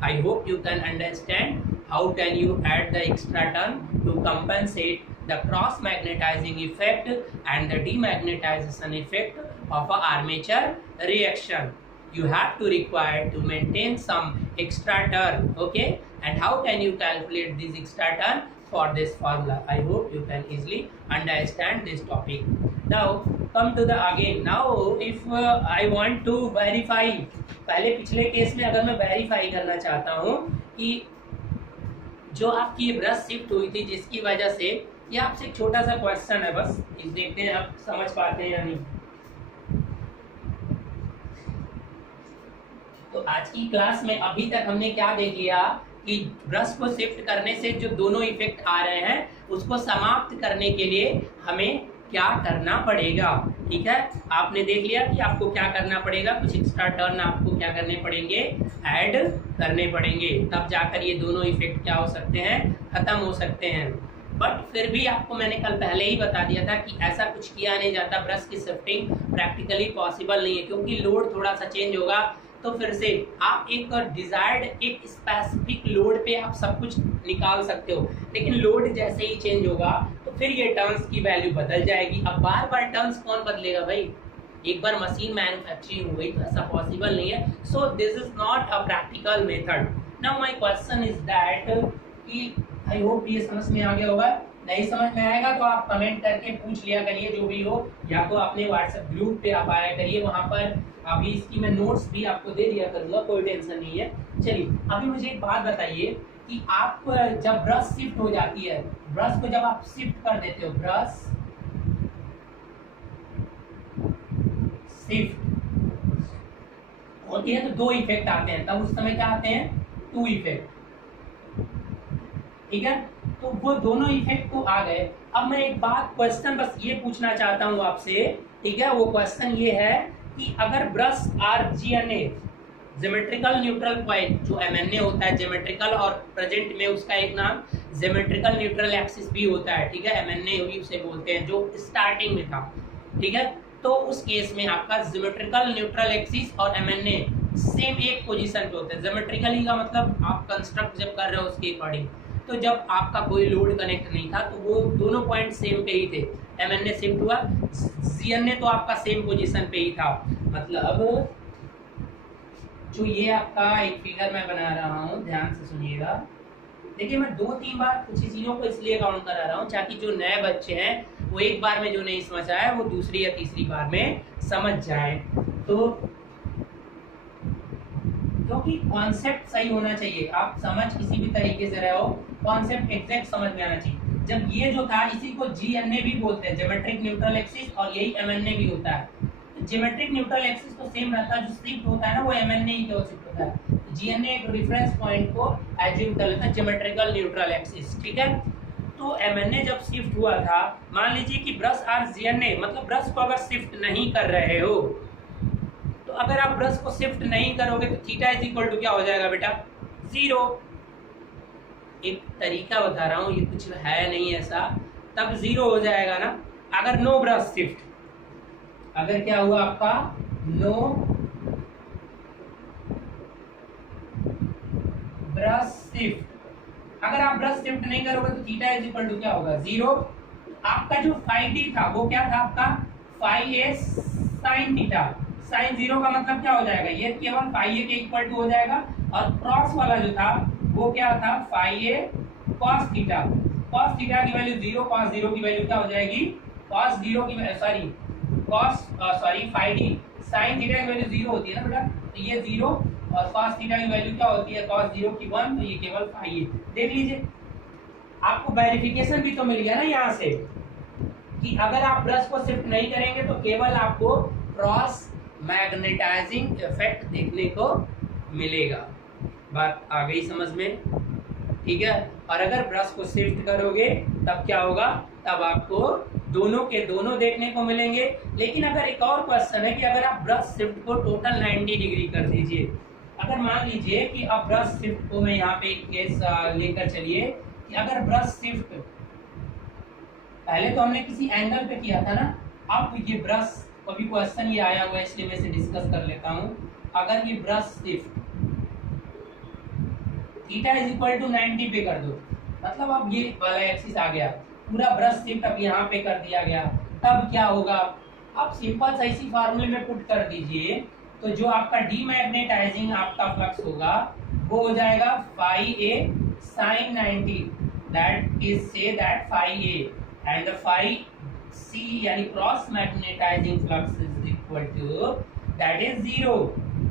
I hope you can understand how can you add the extra term to compensate the cross magnetizing effect and the demagnetization effect of a armature reaction. You have to require to maintain some extra term, okay? And how can you calculate this extra term for this formula? I hope you can easily understand this topic. Now come to the again. Now if I want to verify, पहले पिछले case में अगर मैं verify करना चाहता हूँ कि जो आपकी ब्रश शिफ्ट हुई थी जिसकी वजह से, ये आपसे एक छोटा सा क्वेश्चन है, बस देखते हैं आप समझ पाते हैं या नहीं। तो आज की क्लास में अभी तक हमने क्या देख लिया कि ब्रश को शिफ्ट करने से जो दोनों इफेक्ट आ रहे हैं उसको समाप्त करने के लिए हमें क्या करना पड़ेगा, ठीक है। आपने देख लिया कि आपको क्या करना पड़ेगा, कुछ एक्स्ट्रा टर्न आपको क्या करने पड़ेंगे, ऐड करने पड़ेंगे, तब जाकर ये दोनों इफेक्ट क्या हो सकते हैं, खत्म हो सकते हैं। बट फिर भी आपको मैंने कल पहले ही बता दिया था कि ऐसा कुछ किया नहीं जाता, ब्रश की शिफ्टिंग प्रैक्टिकली पॉसिबल नहीं है, क्योंकि लोड थोड़ा सा चेंज होगा तो फिर से आप एक डिजायर्ड एक स्पेसिफिक लोड पे आप सब कुछ निकाल सकते हो, लेकिन लोड जैसे ही चेंज होगा तो फिर ये टर्न्स की वैल्यू बदल जाएगी। अब बार बार टर्न्स कौन बदलेगा भाई, एक बार मशीन मैन्युफैक्चरिंग हो गई तो ऐसा पॉसिबल नहीं है। So this is not a practical method. Now my question is that कि आई होप ये समझ में आ गया होगा। नहीं समझ में आएगा तो आप कमेंट करके पूछ लिया करिए जो भी हो, या तो अपने व्हाट्सएप ग्रुप पे आप आया करिए, वहां पर अभी इसकी मैं नोट्स भी आपको दे दिया करूंगा, कोई टेंशन नहीं है। चलिए अभी मुझे एक बात बताइए कि आप जब ब्रश शिफ्ट हो जाती है, ब्रश को जब आप शिफ्ट कर देते हो, ब्रश शिफ्ट होती है तो दो इफेक्ट आते हैं, तब उस समय क्या आते हैं, टू इफेक्ट। ठीक है, तो वो दोनों इफेक्ट तो आ गए। अब मैं एक बात क्वेश्चन बस ये पूछना चाहता हूं आपसे, ठीक है, वो क्वेश्चन ये है कि अगर brush are GNA geometrical neutral point, जो एमएनए होता है ज्योमेट्रिकल, और प्रेजेंट में उसका एक नाम ज्योमेट्रिकल न्यूट्रल एक्सिस भी होता है, ठीक है, एमएनए ही उसे बोलते हैं, जो स्टार्टिंग में था। ठीक है, तो उस केस में आपका ज्योमेट्रिकल न्यूट्रल एक्सिस और एमएनए सेम एक पोजीशन पे होते हैं। ज्योमेट्रिकली का मतलब आप कंस्ट्रक्ट जब कर रहे हो उसके अकॉर्डिंग, तो जब आपका कोई लोड कनेक्ट नहीं था तो वो दोनों पॉइंट सेम पे ही थे। एमएनए शिफ्ट हुआ, जीएनए तो आपका सेम पोजीशन पे ही था। मतलब जो ये आपका एक फिगर मैं बना रहा हूँ, ध्यान से सुनिएगा। देखिए मैं 2-3 बार कुछ चीजों को इसलिए काउंट करा रहा हूँ ताकि जो नए बच्चे हैं वो एक बार में जो नहीं समझ आया वो दूसरी या तीसरी बार में समझ जाए। तो क्योंकि कॉन्सेप्ट सही होना चाहिए, आप समझ किसी भी तरीके से रहे हो, कॉन्सेप्ट एग्जैक्ट समझ में आना चाहिए। जब ये जो था इसी को जीएनए भी बोलते हैं, ज्योमेट्रिक न्यूट्रल एक्सिस, और यही एमएनए भी होता है। ज्योमेट्रिक न्यूट्रल एक्सिस तो सेम रहता है, जो शिफ्ट होता है ना वो एमएनए ही केवल शिफ्ट होता है। जीएनए एक रेफरेंस पॉइंट को एज्यूम कर लेता है, ज्योमेट्रिकल न्यूट्रल एक्सिस। ठीक है, तो एमएनए जब शिफ्ट हुआ था, मान लीजिए कि ब्रश आर जीएनए, मतलब ब्रश को अगर शिफ्ट नहीं कर रहे हो, तो अगर आप ब्रश को शिफ्ट नहीं करोगे तो थीटा इज इक्वल टू क्या हो जाएगा बेटा, 0। एक तरीका बता रहा हूं, ये कुछ है नहीं ऐसा, तब 0 हो जाएगा ना अगर नो ब्रश शिफ्ट। अगर क्या हुआ आपका, नो ब्रश शिफ्ट, अगर आप ब्रश शिफ्ट नहीं करोगे तो थीटा इज इक्वल टू क्या होगा, 0। आपका जो फाई डी था वो क्या था आपका, phi A sine theta. Sign 0 का मतलब क्या हो जाएगा, ये केवल फाई ए के इक्वल टू हो जाएगा। और क्रॉस वाला जो था वो क्या था, phi A cos theta. Cos theta की वैल्यू 0, कॉस 0 की वैल्यू क्या हो जाएगी, कॉस 0 की sorry cos sorry phi D sine theta की वैल्यू 0 होती है ना बेटा, तो ये 0, और कॉस थीटा की वैल्यू क्या होती है, कॉस 0 की 1, तो ये केवल फाई ए। देख लीजिए आपको वेरिफिकेशन भी तो मिल गया ना यहाँ से कि अगर आप ब्रश को शिफ्ट नहीं करेंगे तो केवल आपको क्रॉस मैग्नेटाइजिंग इफेक्ट देखने को मिलेगा। बात आ गई समझ में, ठीक है। और अगर ब्रश को शिफ्ट करोगे तब क्या होगा, तब आपको दोनों के दोनों देखने को मिलेंगे। लेकिन अगर एक और क्वेश्चन है कि अगर आप ब्रश शिफ्ट को टोटल 90 डिग्री कर दीजिए, अगर मान लीजिए कि अब ब्रश शिफ्ट को मैं यहाँ पे एक केस लेकर चलिए कि अगर ब्रश शिफ्ट पहले तो हमने किसी एंगल पे किया था ना, अब ये ब्रश, अभी क्वेश्चन ये आया हुआ है इसलिए मैं इसे डिस्कस कर लेता हूँ। अगर ये brush shift theta is equal to 90 पे कर दो, मतलब अब ये वाला एक्सिस आ गया, पूरा ब्रश शिफ्ट अब यहाँ पे कर दिया गया, तब क्या होगा, आप सिंपल सा इसी फार्मूले में पुट कर दीजिए, तो जो आपका डीमैग्नेटाइजिंग आपका फ्लक्स होगा वो हो जाएगा phi A sine 90, that is say that phi A, and the phi C यानी cross magnetizing flux is equal to that is 0।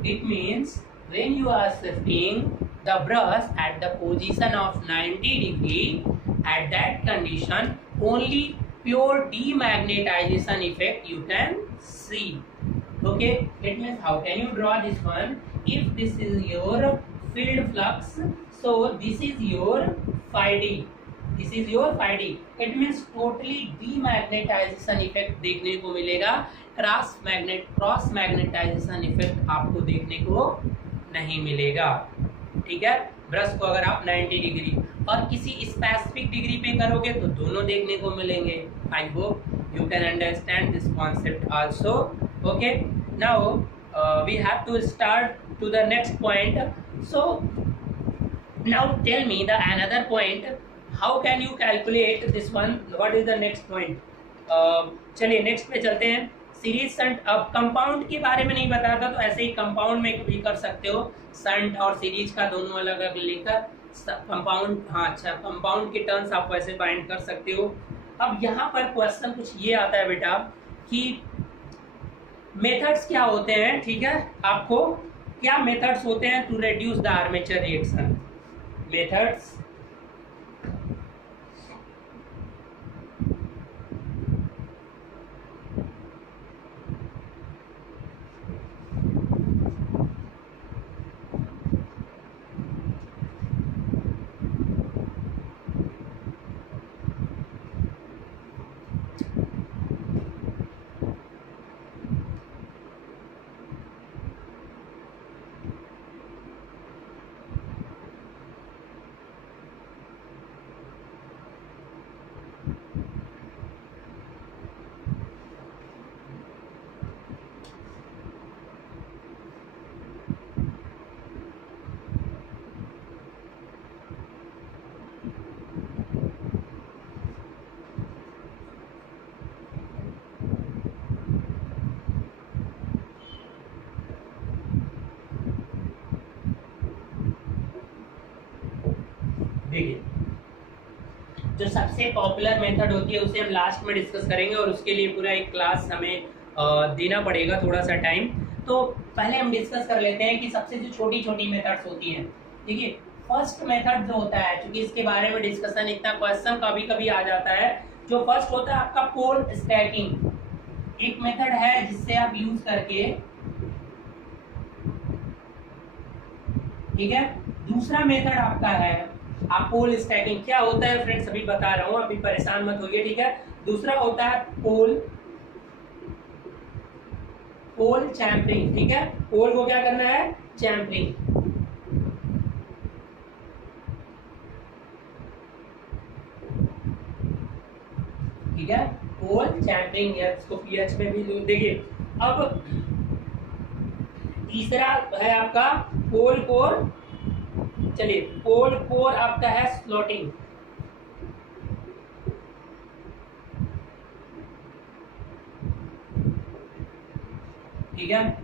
It means when you are shifting the brush at the position of 90 degree, at that condition only pure demagnetization effect you can see. Okay, it means how can you draw this one, if this is your field flux, so this is your phi d, this is your phi d, it means totally demagnetization effect देखने को मिलेगा, cross magnetisation effect आपको देखने को नहीं मिलेगा। ठीक है, ब्रश को अगर आप 90 डिग्री और किसी स्पेसिफिक डिग्री पे करोगे तो दोनों देखने को मिलेंगे। I hope you can understand this concept also. Okay, now we have to start to the next point. So now tell me the another point, how can you calculate this one, what is the next point. चलिए next पे चलते हैं। Series shunt, अब compound के बारे में नहीं बताया था तो ऐसे ही कंपाउंड में भी कर सकते हो, शंट और सीरीज का दोनों अलग अलग लेकर कंपाउंड। हाँ अच्छा, कंपाउंड के टर्म्स आप वैसे बाइंड कर सकते हो। अब यहाँ पर क्वेश्चन कुछ ये आता है बेटा कि मेथड्स क्या होते हैं, ठीक है, आपको क्या मेथड्स होते हैं to reduce the armature reaction. Methods देखिए, जो सबसे पॉपुलर मेथड होती है उसे हम लास्ट में डिस्कस करेंगे और उसके लिए पूरा एक क्लास हमें देना पड़ेगा, थोड़ा सा टाइम। तो पहले हम डिस्कस कर लेते हैं कि सबसे जो छोटी छोटी मेथड्स होती हैं, ठीक है। फर्स्ट मेथड जो होता है, क्योंकि इसके बारे में डिस्कशन इतना क्वेश्चन कभी कभी आ जाता है, जो फर्स्ट होता है आपका पोल स्टैकिंग। एक मेथड है जिससे आप यूज करके, ठीक है। दूसरा मेथड आपका है आप पोल स्टैकिंग। क्या होता है फ्रेंड्स, अभी बता रहा हूं, अभी परेशान मत होइए, ठीक है। दूसरा होता है पोल चैम्परिंग, ठीक है। पोल को क्या करना है, चैम्परिंग, ठीक है। पोल चैम्परिंग, इसको पीएच में भी देखिए। अब तीसरा है आपका पोल कोर, चलिए पोल कोर आपका है स्लॉटिंग, ठीक है।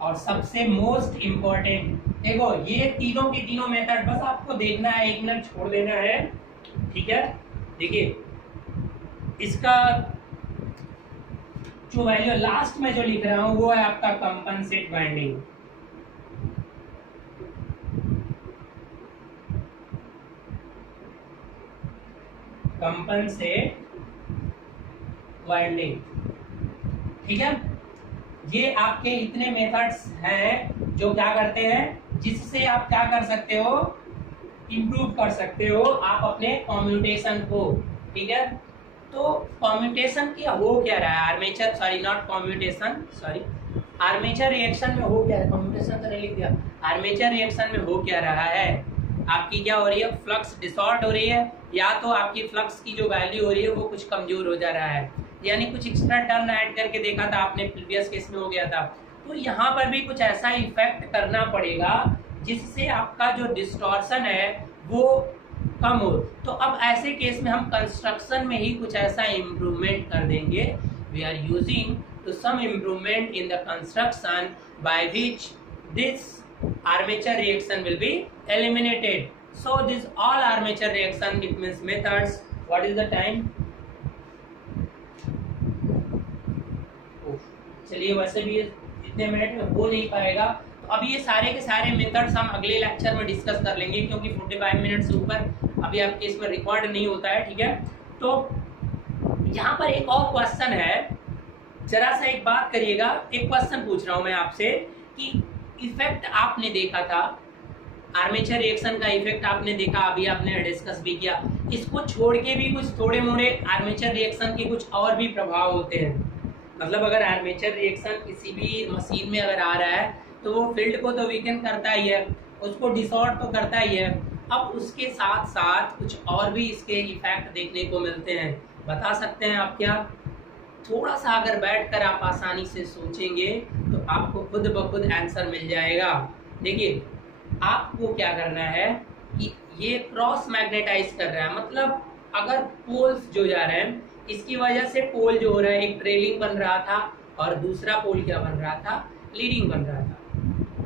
और सबसे मोस्ट इंपॉर्टेंट, देखो ये तीनों के तीनों मेथड बस आपको देखना है, 1 मिनट छोड़ देना है, ठीक है। देखिए इसका जो वैल्यू लास्ट में जो लिख रहा हूं वो है आपका कंपनसेट बाइंडिंग, कंपनसेट बाइंडिंग, ठीक है। ये आपके इतने मेथड्स हैं जो क्या करते हैं, जिससे आप क्या कर सकते हो, इंप्रूव कर सकते हो आप अपने कम्यूटेशन को, ठीक है। तो कम्यूटेशन क्या हो क्या रहा है, armature, sorry not commutation, sorry armature reaction में हो क्या है, कम्यूटेशन तो नहीं लिख दिया, आर्मेचर रिएक्शन में हो क्या रहा है, आपकी क्या हो रही है, फ्लक्स डिसॉर्ट हो रही है, या तो आपकी फ्लक्स की जो वैल्यू हो रही है वो कुछ कमजोर हो जा रहा है, यानी कुछ एक्स्ट्रा टर्न ऐड करके देखा था आपने प्रीवियस केस में हो गया था। तो यहाँ पर भी कुछ ऐसा इफेक्ट करना पड़ेगा जिससे आपका जो डिस्टॉर्शन है वो कम हो। तो अब ऐसे केस में हम कंस्ट्रक्शन में ही कुछ ऐसा इम्प्रूवमेंट कर देंगे, we are using to some improvement in the construction by which this armature reaction will be eliminated. So this all armature reaction, it means methods. What is the time? चलिए वैसे भी इतने minute में हो नहीं पाएगा, तो अब ये सारे के सारे मेथड्स हम अगले लेक्चर में डिस्कस कर लेंगे, क्योंकि 45 मिनट से ऊपर अभी आपके इसमें रिकॉर्ड नहीं होता है, ठीक है। तो यहाँ पर एक और क्वेश्चन है, जरा सा एक बात करिएगा, एक क्वेश्चन पूछ रहा हूं मैं आपसे कि इफेक्ट आपने देखा था, आर्मेचर रिएक्शन का इफेक्ट आपने देखा, अभी आपने डिस्कस भी किया, इसको छोड़ के भी कुछ थोड़े मोड़े आर्मेचर रिएक्शन के कुछ और भी प्रभाव होते हैं। मतलब अगर आर्मेचर रिएक्शन किसी भी मशीन में अगर आ रहा है तो वो फील्ड को तो वीकन करता ही है, उसको डिसऑर्ट तो करता ही है, अब उसके साथ साथ कुछ और भी इसके इफेक्ट देखने को मिलते हैं। बता सकते हैं आप क्या? थोड़ा सा अगर बैठकर आप आसानी से सोचेंगे तो आपको खुद ब खुद आंसर मिल जाएगा। देखिए आपको क्या करना है कि ये क्रॉस मैग्नेटाइज कर रहा है, मतलब अगर पोल्स जो जा रहे हैं इसकी वजह से पोल जो हो रहा है, एक ट्रेलिंग बन रहा था और दूसरा पोल क्या बन रहा था, लीडिंग बन रहा था।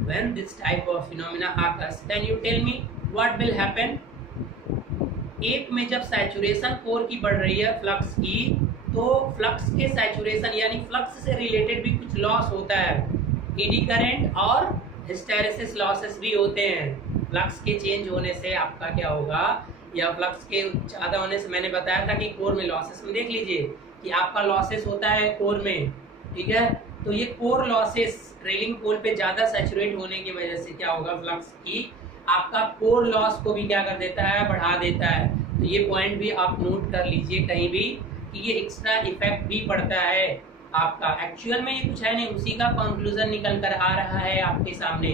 When this type of phenomena occurs, can you tell me what will happen? एक में जब सैचुरेशन कोर की बढ़ रही है फ्लक्स की, तो फ्लक्स के सैचुरेशन यानी फ्लक्स से रिलेटेड भी कुछ लॉस होता है, एडी करंट और हिस्टेरेसिस लॉसेस भी होते हैं। फ्लक्स के चेंज होने से आपका क्या होगा, या फ्लक्स के ज़्यादा होने से मैंने बताया था कि कोर में लॉसेस में देख लीजिए कि आपका लॉसेस होता है कोर में, ठीक है। तो ये कोर लॉसेस ट्रेलिंग पोल पे ज़्यादा सैचुरेट होने की वजह से क्या होगा, फ्लक्स की आपका कोर लॉस को भी क्या कर देता है, बढ़ा देता है। तो ये पॉइंट भी आप नोट कर लीजिए कहीं भी कि ये एक्स्ट्रा इफेक्ट भी पड़ता है आपका। एक्चुअल में ये कुछ है नहीं, उसी का कंक्लूजन निकल कर आ रहा है आपके सामने,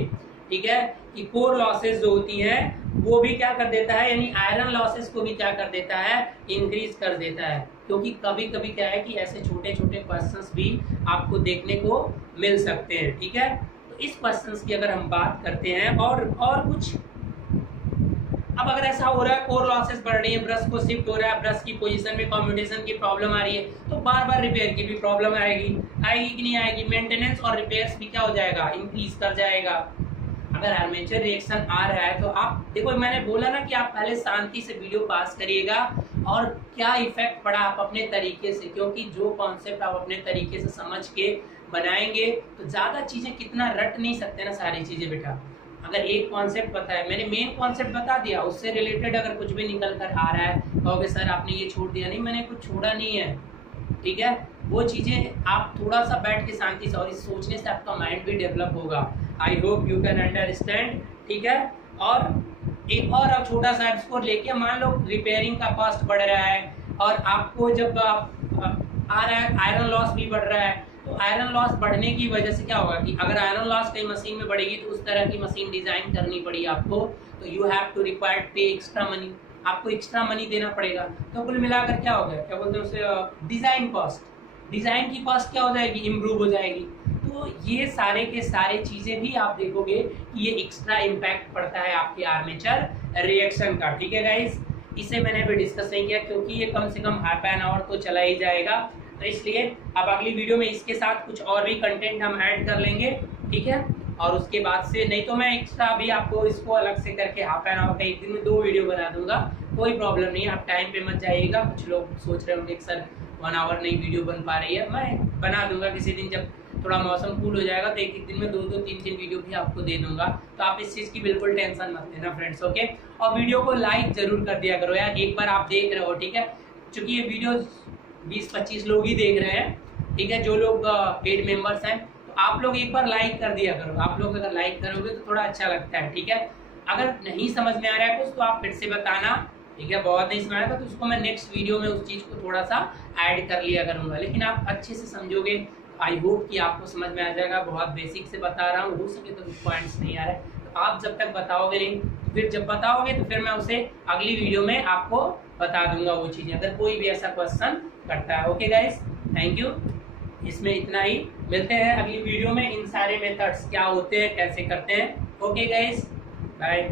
ठीक है, कि कोर लॉसेस जो होती हैं वो भी क्या कर देता है, यानी आयरन लॉसेस को भी क्या कर देता है, इंक्रीज कर देता है। क्योंकि कभी कभी क्या है कि ऐसे छोटे छोटे क्वेश्चंस भी आपको देखने को मिल सकते हैं, ठीक है। तो इस क्वेश्चंस की अगर हम बात करते हैं और कुछ, अब अगर ऐसा हो रहा है कोर लॉसेस बढ़ रही है, ब्रश को शिफ्ट हो रहा है, ब्रश की पोजीशन में कम्यूटेशन की प्रॉब्लम आ रही है, तो बार बार रिपेयर की भी प्रॉब्लम आएगी कि नहीं आएगी, मेंटेनेंस और रिपेयर्स भी क्या हो जाएगा, इंक्रीज कर जाएगा। अगर आर्मेचर रिएक्शन आ रहा है तो आप देखो, मैंने बोला ना कि आप पहले शांति से वीडियो पास करिएगा और क्या इफेक्ट पड़ा आप अपने तरीके से, क्योंकि जो कॉन्सेप्ट आप अपने तरीके से समझ के बनाएंगे तो ज्यादा चीजें कितना रट नहीं सकते ना सारी चीजें बेटा। अगर एक कॉन्सेप्ट पता है, मैंने मेन कॉन्सेप्ट बता दिया, उससे रिलेटेड अगर कुछ भी निकल कर आ रहा है कहोगे सर आपने ये छोड़ दिया, नहीं मैंने कुछ छोड़ा नहीं है, ठीक है। वो चीजें आप थोड़ा सा बैठ के शांति से और इस सोचने से आपका माइंड भी डेवलप होगा। आई होप यू कैन अंडरस्टैंड, ठीक है। और एक और अब छोटा सा स्कोर लेके, मान लो रिपेयरिंग का कॉस्ट बढ़ रहा है और आपको जब आ रहा है आयरन लॉस भी बढ़ रहा है, तो आयरन लॉस बढ़ने की वजह से क्या होगा कि अगर आयरन लॉस कहीं मशीन में बढ़ेगी तो उस तरह की मशीन डिजाइन करनी पड़ी आपको, तो यू हैव टू रिक्वायर्ड पे एक्स्ट्रा मनी, आपको एक्स्ट्रा मनी देना पड़ेगा। तो कुल मिलाकर क्या हो गया, क्या बोलते हैं उसे, डिजाइन कॉस्ट, डिजाइन की कॉस्ट क्या हो जाएगी, इम्प्रूव हो जाएगी। तो ये सारे के सारे चीजें भी आप देखोगे कि ये एक्स्ट्रा इम्पैक्ट पड़ता है आपके आर्मेचर रिएक्शन का, ठीक है गाइस। इसे मैंने अभी डिस्कस नहीं किया क्योंकि ये कम से कम हाफ एन आवर तो चला ही जाएगा, तो इसलिए अब अगली वीडियो में इसके साथ कुछ और भी कंटेंट हम ऐड कर लेंगे, ठीक है। और उसके बाद से नहीं तो मैं एक्स्ट्रा भी आपको इसको अलग से करके हाफ एन आवर का एक दिन में 2 वीडियो बना दूंगा, कोई प्रॉब्लम नहीं है, आप टाइम पे मत जाइएगा। कुछ लोग सोच रहे होंगे सर 1 आवर नहीं वीडियो बन पा रही है, मैं बना दूंगा किसी दिन, जब थोड़ा मौसम कूल हो जाएगा तो एक दिन में 2-2 3-3 वीडियो भी आपको दे दूंगा। तो आप इस चीज़ की बिल्कुल टेंशन मत लेना फ्रेंड्स, ओके। और वीडियो को लाइक जरूर कर दिया करो यार, एक बार आप देख रहे हो, ठीक है, क्योंकि ये वीडियो 20-25 लोग ही देख रहे हैं, ठीक है, जो लोग पेड मेंबर्स हैं, तो आप लोग एक बार लाइक कर दिया करो। आप लोग अगर लाइक करोगे तो थोड़ा अच्छा लगता है, ठीक है। अगर नहीं समझ में आ रहा है कुछ तो आप फिर से बताना, ठीक है। बहुत नहीं समझ आएगा तो उसको मैं नेक्स्ट वीडियो में उस चीज़ को थोड़ा सा ऐड कर लिया करूँगा, लेकिन आप अच्छे से समझोगे, आई होप कि आपको समझ में आ जाएगा। बहुत बेसिक से बता रहा हूँ, हो सके तो कुछ पॉइंट्स नहीं आ रहे तो आप जब तक बताओगे नहीं, फिर जब बताओगे तो फिर मैं उसे अगली वीडियो में आपको बता दूंगा वो चीज़ें, अगर कोई भी ऐसा क्वेश्चन करता है। Okay guys, thank you. इसमें इतना ही, मिलते हैं अगली वीडियो में। इन सारे मेथड्स क्या होते हैं, कैसे करते हैं। Okay guys, bye.